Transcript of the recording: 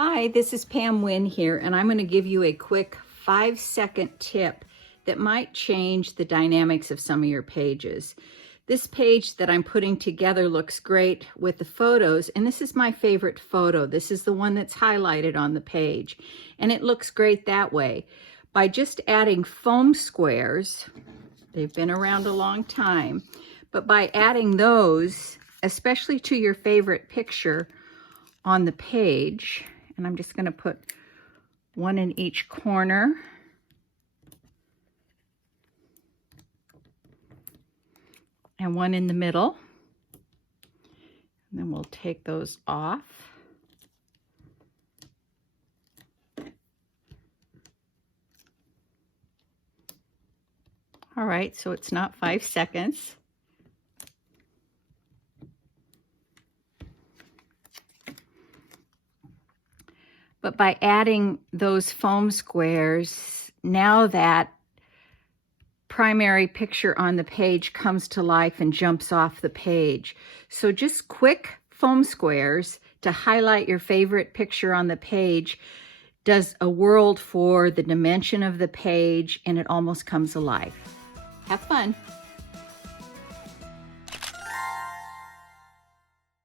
Hi, this is Pam Wynn here, and I'm going to give you a quick 5-second tip that might change the dynamics of some of your pages. This page that I'm putting together looks great with the photos, and this is my favorite photo. This is the one that's highlighted on the page, and it looks great that way. By just adding foam squares, they've been around a long time, but by adding those, especially to your favorite picture on the page, and I'm just going to put one in each corner. And one in the middle. And then we'll take those off. All right, so it's not 5 seconds. But by adding those foam squares, now that primary picture on the page comes to life and jumps off the page. So just quick foam squares to highlight your favorite picture on the page does a world for the dimension of the page, and it almost comes alive. Have fun.